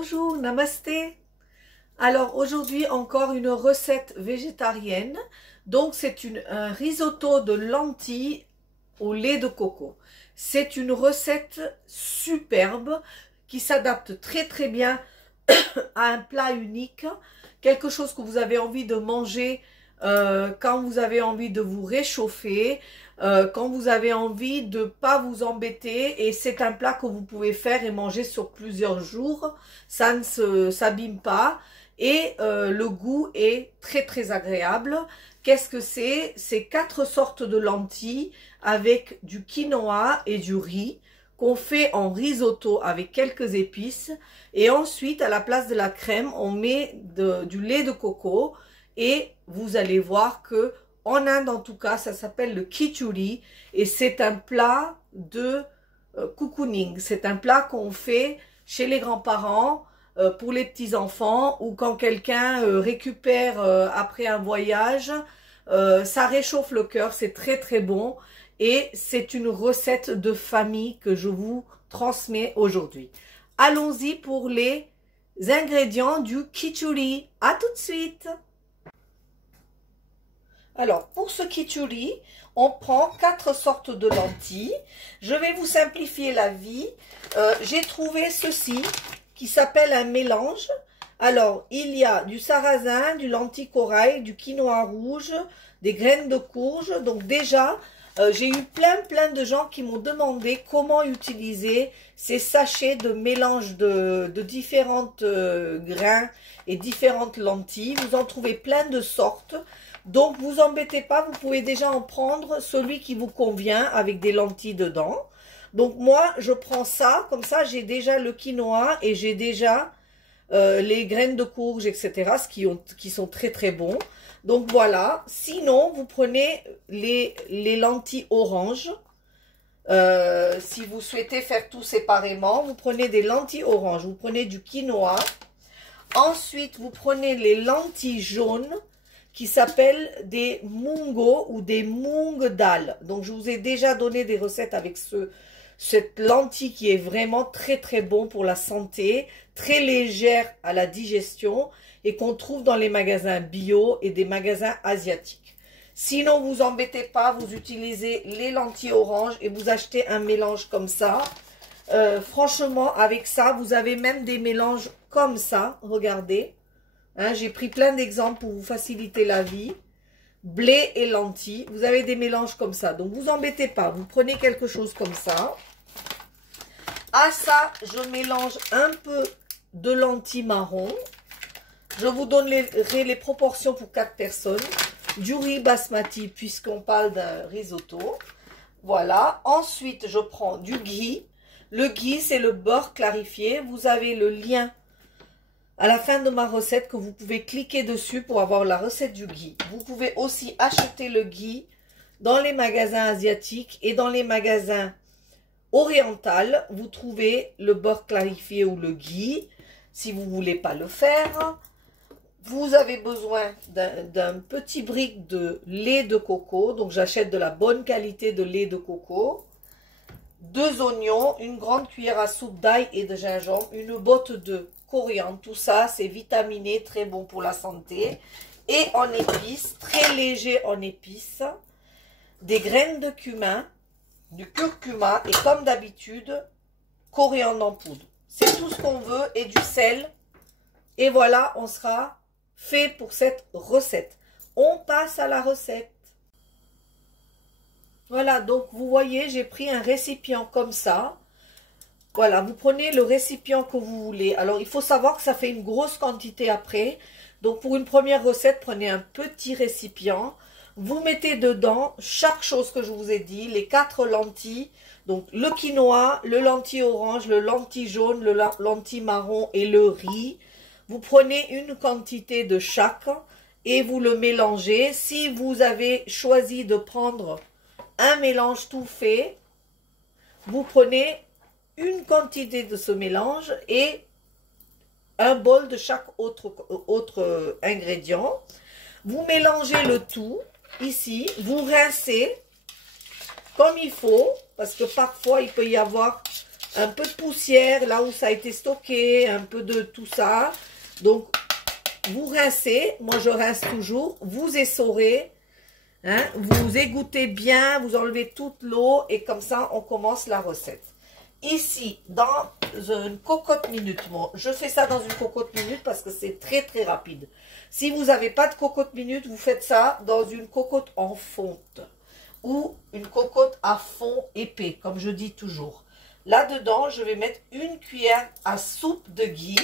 Bonjour, namasté. Alors aujourd'hui encore une recette végétarienne. Donc c'est un risotto de lentilles au lait de coco. C'est une recette superbe qui s'adapte très bien à un plat unique. Quelque chose que vous avez envie de manger quand vous avez envie de vous réchauffer, quand vous avez envie de pas vous embêter, et c'est un plat que vous pouvez faire et manger sur plusieurs jours, ça ne s'abîme pas et le goût est très agréable. Qu'est-ce que c'est? C'est 4 sortes de lentilles avec du quinoa et du riz qu'on fait en risotto avec quelques épices, et ensuite à la place de la crème on met du lait de coco. Et vous allez voir que en Inde en tout cas ça s'appelle le khichdi, et c'est un plat de cocooning. C'est un plat qu'on fait chez les grands-parents, pour les petits-enfants, ou quand quelqu'un récupère après un voyage. Ça réchauffe le cœur, c'est très bon, et c'est une recette de famille que je vous transmets aujourd'hui. Allons-y pour les ingrédients du khichdi. À tout de suite. Alors, pour ce khichdi, on prend 4 sortes de lentilles. Je vais vous simplifier la vie. J'ai trouvé ceci qui s'appelle un mélange. Alors, il y a du sarrasin, du lentilles corail, du quinoa rouge, des graines de courge. Donc déjà, j'ai eu plein de gens qui m'ont demandé comment utiliser ces sachets de mélange de différentes grains et différentes lentilles. Vous en trouvez plein de sortes. Donc, vous embêtez pas, vous pouvez déjà en prendre celui qui vous convient avec des lentilles dedans. Donc, moi, je prends ça, comme ça, j'ai déjà le quinoa et j'ai déjà les graines de courge, etc., qui sont très bons. Donc, voilà. Sinon, vous prenez les lentilles oranges. Si vous souhaitez faire tout séparément, vous prenez des lentilles oranges, vous prenez du quinoa. Ensuite, vous prenez les lentilles jaunes, qui s'appellent des mungo ou des mung dal. Donc, je vous ai déjà donné des recettes avec cette lentille qui est vraiment très bon pour la santé, très légère à la digestion, et qu'on trouve dans les magasins bio et des magasins asiatiques. Sinon, vous embêtez pas, vous utilisez les lentilles oranges et vous achetez un mélange comme ça. Franchement, avec ça, vous avez même des mélanges comme ça, regardez. Hein, j'ai pris plein d'exemples pour vous faciliter la vie. Blé et lentilles. Vous avez des mélanges comme ça. Donc, vous embêtez pas. Vous prenez quelque chose comme ça. À ça, je mélange un peu de lentilles marron. Je vous donnerai les proportions pour 4 personnes. Du riz basmati, puisqu'on parle d'un risotto. Voilà. Ensuite, je prends du ghee. Le ghee, c'est le beurre clarifié. Vous avez le lien à la fin de ma recette que vous pouvez cliquer dessus pour avoir la recette du ghee. Vous pouvez aussi acheter le ghee dans les magasins asiatiques et dans les magasins orientaux. Vous trouvez le beurre clarifié ou le ghee. Si vous ne voulez pas le faire, vous avez besoin d'un petit brick de lait de coco. Donc j'achète de la bonne qualité de lait de coco. 2 oignons, une grande cuillère à soupe d'ail et de gingembre, une botte de coriandre. Tout ça, c'est vitaminé, très bon pour la santé. Et en épices, très léger en épices, des graines de cumin, du curcuma et comme d'habitude, coriandre en poudre. C'est tout ce qu'on veut, et du sel. Et voilà, on sera fait pour cette recette. On passe à la recette. Voilà, donc vous voyez, j'ai pris un récipient comme ça. Voilà, vous prenez le récipient que vous voulez. Alors, il faut savoir que ça fait une grosse quantité après. Donc, pour une première recette, prenez un petit récipient. Vous mettez dedans chaque chose que je vous ai dit, les 4 lentilles. Donc, le quinoa, le lentilles orange, le lentilles jaune, le lentilles marron et le riz. Vous prenez une quantité de chaque et vous le mélangez. Si vous avez choisi de prendre un mélange tout fait, vous prenez une quantité de ce mélange et un bol de chaque autre ingrédient. Vous mélangez le tout ici, vous rincez comme il faut, parce que parfois il peut y avoir un peu de poussière là où ça a été stocké, un peu de tout ça. Donc, vous rincez. Moi, je rince toujours. Vous essorez. Hein, vous égouttez bien. Vous enlevez toute l'eau. Et comme ça, on commence la recette. Ici, dans une cocotte minute. Bon, je fais ça dans une cocotte minute parce que c'est très, très rapide. Si vous n'avez pas de cocotte minute, vous faites ça dans une cocotte en fonte. Ou une cocotte à fond épais, comme je dis toujours. Là-dedans, je vais mettre une cuillère à soupe de ghee.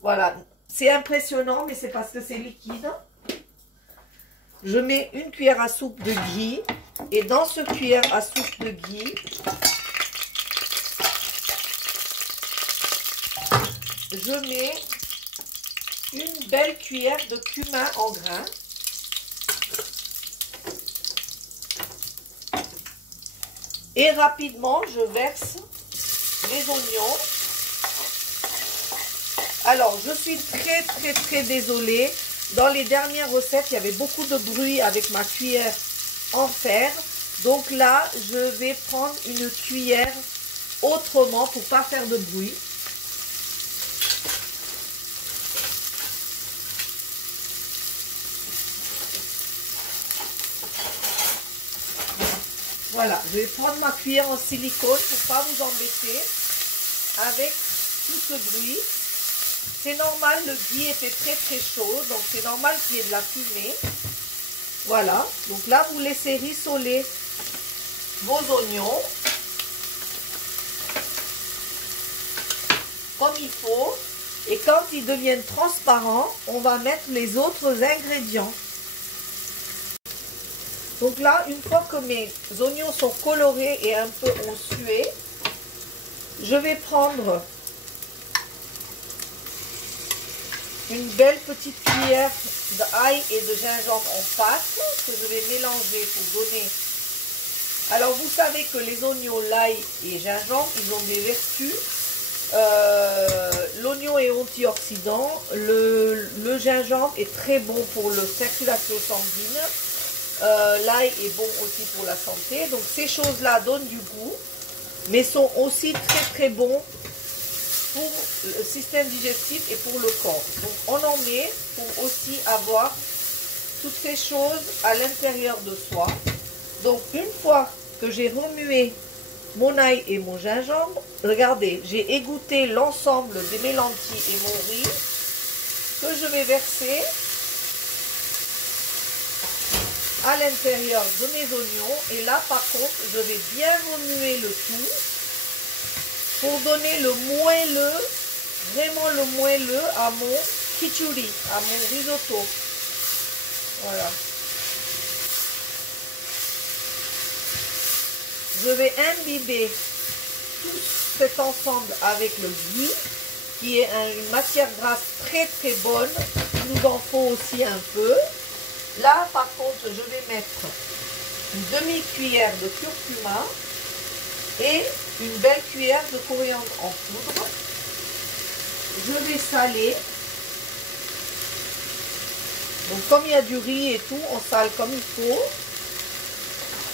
Voilà, c'est impressionnant, mais c'est parce que c'est liquide. Je mets une cuillère à soupe de ghee. Et dans ce cuillère à soupe de ghee, je mets une belle cuillère de cumin en grains. Et rapidement, je verse les oignons. Alors, je suis très désolée. Dans les dernières recettes, il y avait beaucoup de bruit avec ma cuillère en fer. Donc là, je vais prendre une cuillère autrement pour ne pas faire de bruit. Voilà, je vais prendre ma cuillère en silicone pour ne pas vous embêter avec tout ce bruit. C'est normal, le ghee était très chaud, donc c'est normal qu'il y ait de la fumée. Voilà, donc là vous laissez rissoler vos oignons comme il faut. Et quand ils deviennent transparents, on va mettre les autres ingrédients. Donc là, une fois que mes oignons sont colorés et un peu onsués, je vais prendre une belle petite cuillère d'ail et de gingembre en pâte que je vais mélanger pour donner. Alors vous savez que les oignons, l'ail et gingembre, ils ont des vertus. L'oignon est antioxydant, le gingembre est très bon pour la circulation sanguine. L'ail est bon aussi pour la santé. Donc ces choses-là donnent du goût, mais sont aussi très bons pour le système digestif et pour le corps. Donc on en met pour aussi avoir toutes ces choses à l'intérieur de soi. Donc une fois que j'ai remué mon ail et mon gingembre, regardez, j'ai égoutté l'ensemble de mes lentilles et mon riz que je vais verser à l'intérieur de mes oignons. Et là par contre, je vais bien remuer le tout pour donner le moelleux, vraiment le moelleux à mon khichuri, à mon risotto. Voilà. Je vais imbiber tout cet ensemble avec le ghee, qui est une matière grasse très bonne. Il nous en faut aussi un peu. Là, par contre, je vais mettre une demi-cuillère de curcuma et une belle cuillère de coriandre en poudre. Je vais saler. Donc, comme il y a du riz et tout, on sale comme il faut.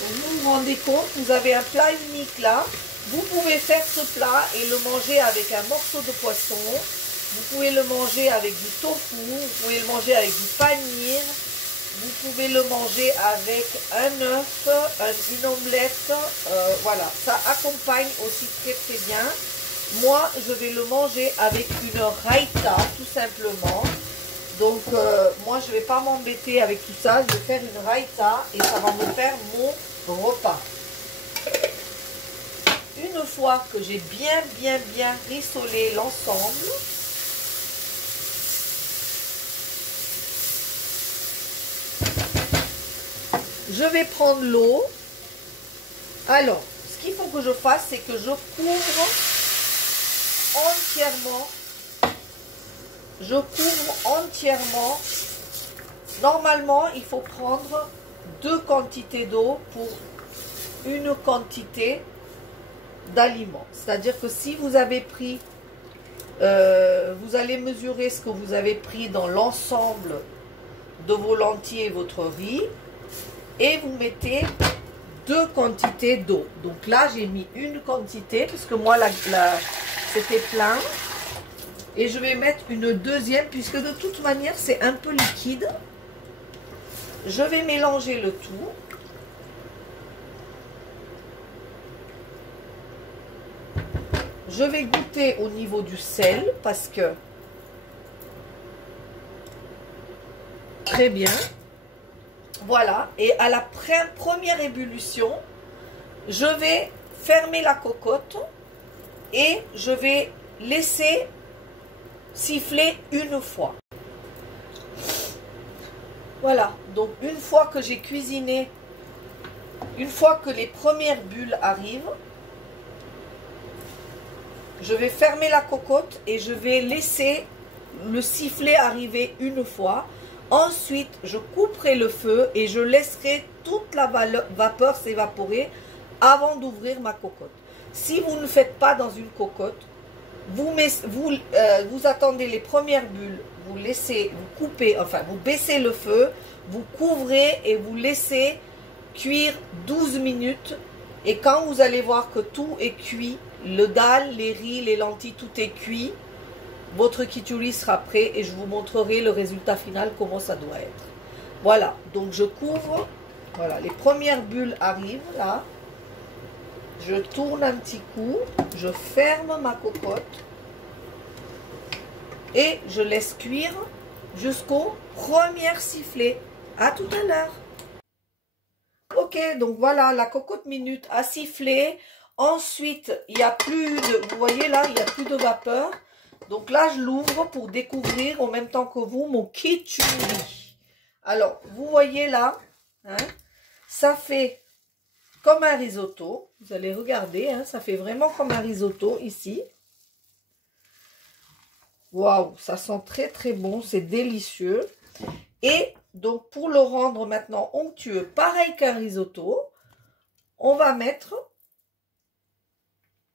Donc, vous vous rendez compte, vous avez un plat unique là. Vous pouvez faire ce plat et le manger avec un morceau de poisson. Vous pouvez le manger avec du tofu. Vous pouvez le manger avec du paneer. Vous pouvez le manger avec un œuf, une omelette. Voilà, ça accompagne aussi très bien. Moi, je vais le manger avec une raïta, tout simplement. Donc, moi, je ne vais pas m'embêter avec tout ça. Je vais faire une raïta et ça va me faire mon repas. Une fois que j'ai bien rissolé l'ensemble, je vais prendre l'eau. Alors, ce qu'il faut que je fasse, c'est que je couvre entièrement. Je couvre entièrement. Normalement, il faut prendre 2 quantités d'eau pour une quantité d'aliments. C'est-à-dire que si vous avez pris, vous allez mesurer ce que vous avez pris dans l'ensemble de vos lentilles et votre riz, et vous mettez 2 quantités d'eau. Donc là, j'ai mis une quantité, parce que moi, c'était plein. Et je vais mettre une deuxième, puisque de toute manière, c'est un peu liquide. Je vais mélanger le tout. Je vais goûter au niveau du sel, parce que... Très bien. Voilà. Et à la première ébullition, je vais fermer la cocotte et je vais laisser siffler une fois. Voilà. Donc, une fois que j'ai cuisiné, une fois que les premières bulles arrivent, je vais fermer la cocotte et je vais laisser le sifflet arriver une fois. Ensuite, je couperai le feu et je laisserai toute la vapeur s'évaporer avant d'ouvrir ma cocotte. Si vous ne faites pas dans une cocotte, vous attendez les premières bulles, vous coupez, enfin vous baissez le feu, vous couvrez et vous laissez cuire 12 minutes. Et quand vous allez voir que tout est cuit, le dal, les riz, les lentilles, tout est cuit, votre khichdi sera prêt et je vous montrerai le résultat final, comment ça doit être. Voilà, donc je couvre, voilà, les premières bulles arrivent là. Je tourne un petit coup, je ferme ma cocotte et je laisse cuire jusqu'au premier sifflet. À tout à l'heure. Ok, donc voilà, la cocotte minute a sifflé. Ensuite, il n'y a plus de, vous voyez là, il n'y a plus de vapeur. Donc là, je l'ouvre pour découvrir en même temps que vous mon khichdi. Alors, vous voyez là, hein, ça fait comme un risotto. Vous allez regarder, hein, ça fait vraiment comme un risotto ici. Waouh, ça sent très très bon, c'est délicieux. Et donc, pour le rendre maintenant onctueux, pareil qu'un risotto, on va mettre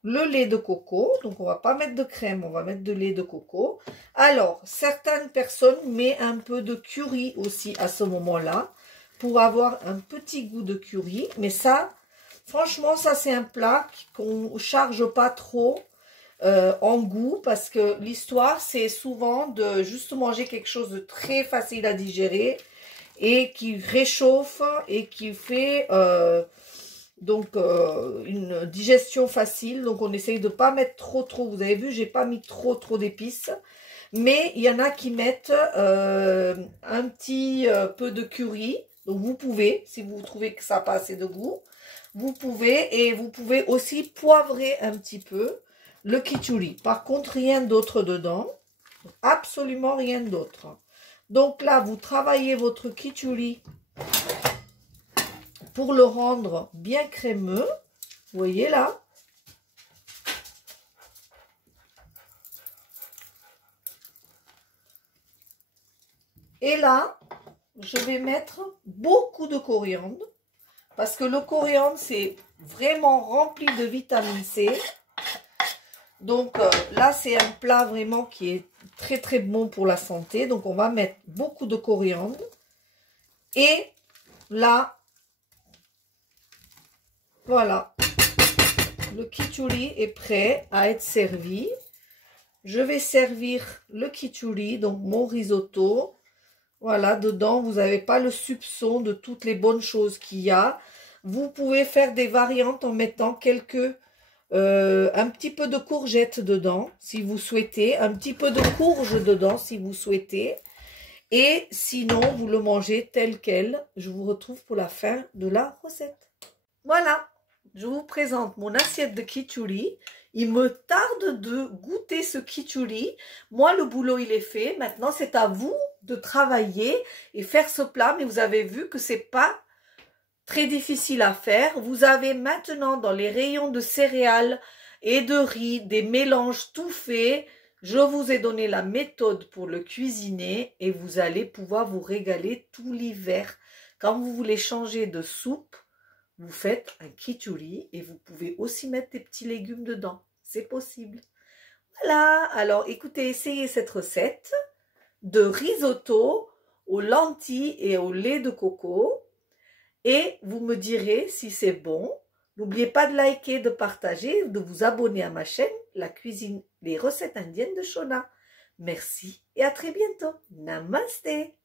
le lait de coco. Donc, on va pas mettre de crème, on va mettre de lait de coco. Alors, certaines personnes mettent un peu de curry aussi à ce moment-là, pour avoir un petit goût de curry. Mais ça, franchement, ça c'est un plat qu'on ne charge pas trop en goût, parce que l'histoire, c'est souvent de juste manger quelque chose de très facile à digérer et qui réchauffe et qui fait... une digestion facile. Donc on essaye de pas mettre trop, vous avez vu, j'ai pas mis trop d'épices, mais il y en a qui mettent un petit peu de curry. Donc vous pouvez, si vous trouvez que ça n'a pas assez de goût, vous pouvez, et vous pouvez aussi poivrer un petit peu le khichdi. Par contre, rien d'autre dedans, absolument rien d'autre. Donc là, vous travaillez votre khichdi pour le rendre bien crémeux. Vous voyez là. Et là, je vais mettre beaucoup de coriandre. Parce que le coriandre, c'est vraiment rempli de vitamine C. Donc là, c'est un plat vraiment qui est très très bon pour la santé. Donc on va mettre beaucoup de coriandre. Et là, voilà, le khichdi est prêt à être servi. Je vais servir le khichdi, donc mon risotto. Voilà, dedans, vous n'avez pas le soupçon de toutes les bonnes choses qu'il y a. Vous pouvez faire des variantes en mettant un petit peu de courgettes dedans, si vous souhaitez. Un petit peu de courge dedans, si vous souhaitez. Et sinon, vous le mangez tel quel. Je vous retrouve pour la fin de la recette. Voilà, je vous présente mon assiette de khichdi. Il me tarde de goûter ce khichdi. Moi, le boulot, il est fait. Maintenant, c'est à vous de travailler et faire ce plat. Mais vous avez vu que c'est pas très difficile à faire. Vous avez maintenant dans les rayons de céréales et de riz des mélanges tout faits. Je vous ai donné la méthode pour le cuisiner et vous allez pouvoir vous régaler tout l'hiver. Quand vous voulez changer de soupe, vous faites un khichdi et vous pouvez aussi mettre des petits légumes dedans. C'est possible. Voilà. Alors, écoutez, essayez cette recette de risotto aux lentilles et au lait de coco. et vous me direz si c'est bon. N'oubliez pas de liker, de partager, de vous abonner à ma chaîne, la cuisine, les recettes indiennes de Shona. Merci et à très bientôt. Namasté.